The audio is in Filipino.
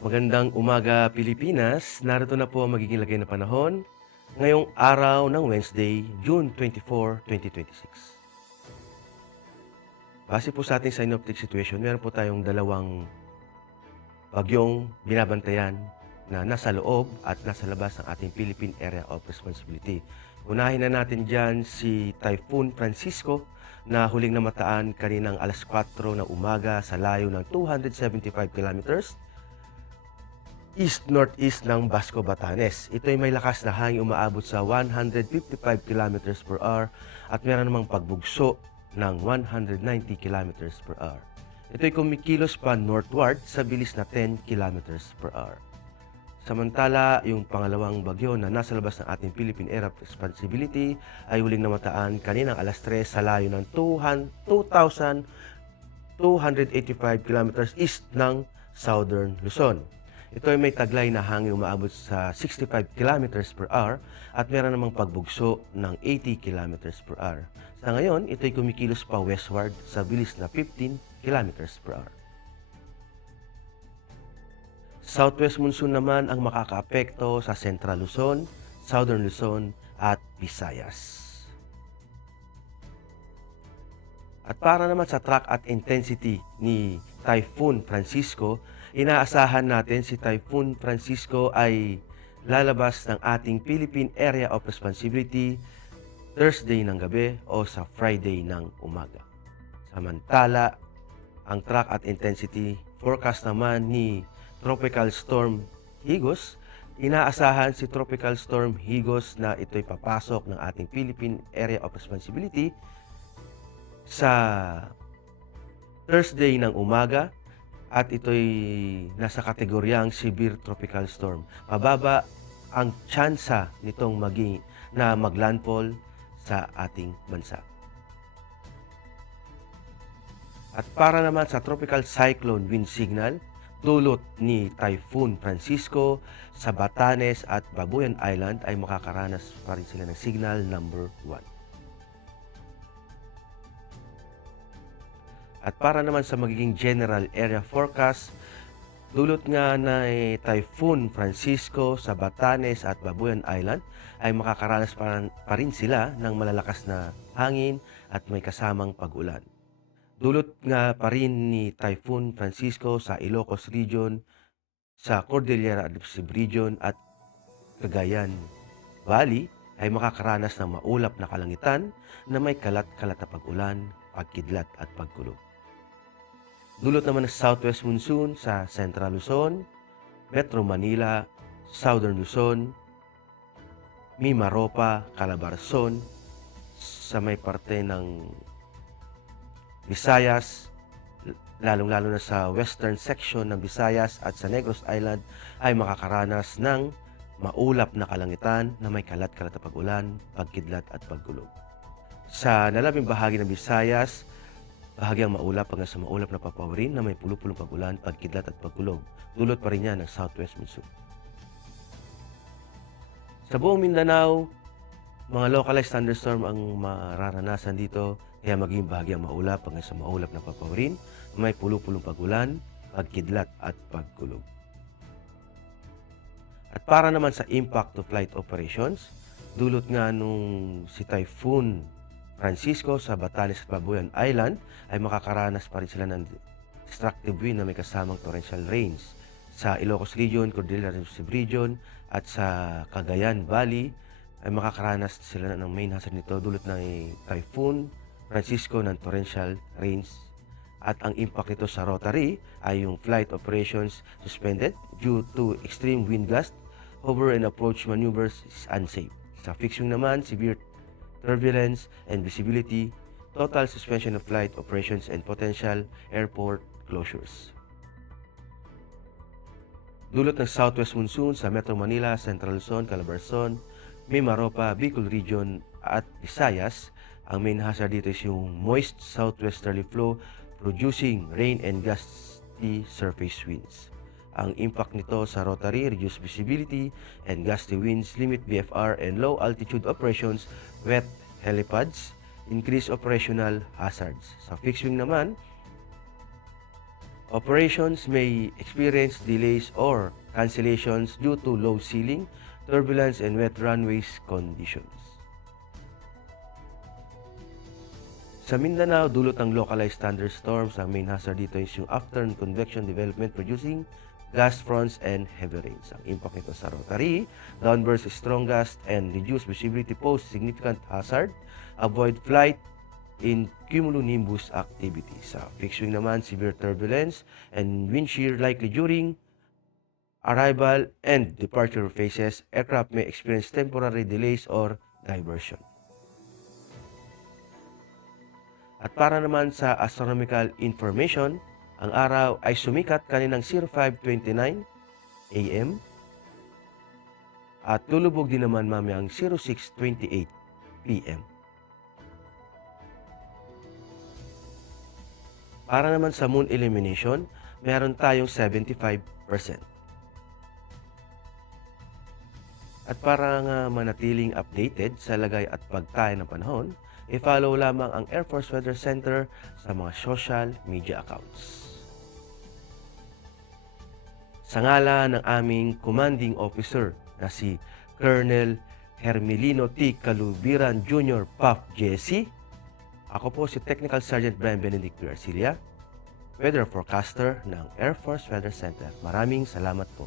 Magandang umaga Pilipinas, narito na po ang magiging lagay ng panahon ngayong araw ng Wednesday, June 24, 2026. Base po sa ating synoptic situation, meron po tayong dalawang bagyong binabantayan na nasa loob at nasa labas ng ating Philippine Area of Responsibility. Unahin na natin dyan si Typhoon Francisco na huling namataan kaninang alas 4 ng umaga sa layo ng 275 kilometers east-northeast ng Basco, Batanes. Ito ay may lakas na hangin umaabot sa 155 kilometers per hour at meron namang pagbugso ng 190 kilometers per hour. Ito ay kumikilos pa northward sa bilis na 10 kilometers per hour. Samantala, yung pangalawang bagyo na nasa labas ng ating Philippine Area of Responsibility ay huling namataan kaninang alas 3 sa layo ng 2,285 kilometers east ng Southern Luzon. Ito ay may taglay na hangin umaabot sa 65 kilometers per hour at meron namang pagbugso ng 80 kilometers per hour. Sa ngayon, ito ay kumikilos pa westward sa bilis na 15 kilometers per hour. Southwest monsoon naman ang makakaapekto sa Central Luzon, Southern Luzon at Visayas. At para naman sa track at intensity ni Typhoon Francisco, inaasahan natin si Typhoon Francisco ay lalabas ng ating Philippine Area of Responsibility Thursday ng gabi o sa Friday ng umaga. Samantala, ang track at intensity forecast naman ni Tropical Storm Higos, inaasahan si Tropical Storm Higos na ito'y papasok ng ating Philippine Area of Responsibility sa Thursday ng umaga at ito'y nasa kategoryang Severe Tropical Storm. Mababa ang tsansa nitong maglandfall sa ating bansa. At para naman sa Tropical Cyclone Wind Signal, dulot ni Typhoon Francisco sa Batanes at Babuyan Island ay makakaranas pa rin sila ng signal number 1. At para naman sa magiging general area forecast, dulot nga na Typhoon Francisco sa Batanes at Babuyan Island ay makakaranas pa rin sila ng malalakas na hangin at may kasamang pag-ulan. Dulot nga pa rin ni Typhoon Francisco sa Ilocos Region, sa Cordillera Adjacent Region at Cagayan Valley ay makakaranas ng maulap na kalangitan na may kalat-kalat na pag-ulan, pagkidlat at pagkulog. Dulot naman ng southwest monsoon sa Central Luzon, Metro Manila, Southern Luzon, Mimaropa, Calabarzon, sa may parte ng Visayas, lalong-lalo na sa western section ng Visayas at sa Negros Island ay makakaranas ng maulap na kalangitan na may kalat-kalat na pag-ulan, pagkidlat at pagkulog. Sa nalabing bahagi ng Visayas, bahagyang maulap hanggang sa maulap na papawirin na may pulo-pulong pag-ulan, pagkidlat at pagkulog. Dulot pa rin yan ng southwest monsoon. Sa buong Mindanao, mga localized thunderstorm ang mararanasan dito, kaya maging bahagyang maulap hanggang sa maulap na papawirin na may pulo-pulong pag-ulan, pagkidlat at pagkulog. At para naman sa impact to flight operations, dulot nga nung si Typhoon Francisco sa Batanes at Babuyan Island ay makakaranas pa rin sila ng destructive wind na may kasamang torrential rains. Sa Ilocos Region, Cordillera Adjacent Region at sa Cagayan Valley ay makakaranas sila ng main hazard nito dulot ng Typhoon Francisco ng torrential rains. At ang impact nito sa Rotary ay yung flight operations suspended due to extreme wind gust, hover and approach maneuvers is unsafe. Sa fixing naman, severe turbulence and visibility, total suspension of flight operations and potential airport closures. Dulot ng southwest monsoon sa Metro Manila, Central Luzon, Calabarzon, Mimaropa, Bicol Region at Visayas, ang main hazard dito is yung moist southwesterly flow producing rain and gusty surface winds. Ang impact nito sa Rotary, reduced visibility and gusty winds, limit BFR and low altitude operations, wet helipads, increase operational hazards. Sa fixed wing naman, Operations may experience delays or cancellations due to low ceiling, turbulence, and wet runways conditions. Sa Mindanao, dulot ng localized thunderstorms. Ang main hazard dito is yung afternoon convection development producing gust fronts and heavy rains. Ang impact nito sa rotary, downbursts, strong gust, and reduced visibility pose significant hazard. Avoid flight in cumulonimbus activity. Sa fixed wing naman, severe turbulence and wind shear likely during arrival and departure phases. Aircraft may experience temporary delays or diversion. At para naman sa astronomical information, ang araw ay sumikat kaninang 05:29 AM at lulubog din naman mamayang 06:28 PM. Para naman sa moon illumination, meron tayong 75%. At para nga manatiling updated sa lagay at pagtayo ng panahon, i-follow lamang ang Air Force Weather Center sa mga social media accounts. Sa ngalan ng aming commanding officer na si Colonel Hermelino T. Calubiran Jr. Puff Jesse, ako po si Technical Sergeant Brian Benedicto Arcilia, Weather Forecaster ng Air Force Weather Center. Maraming salamat po.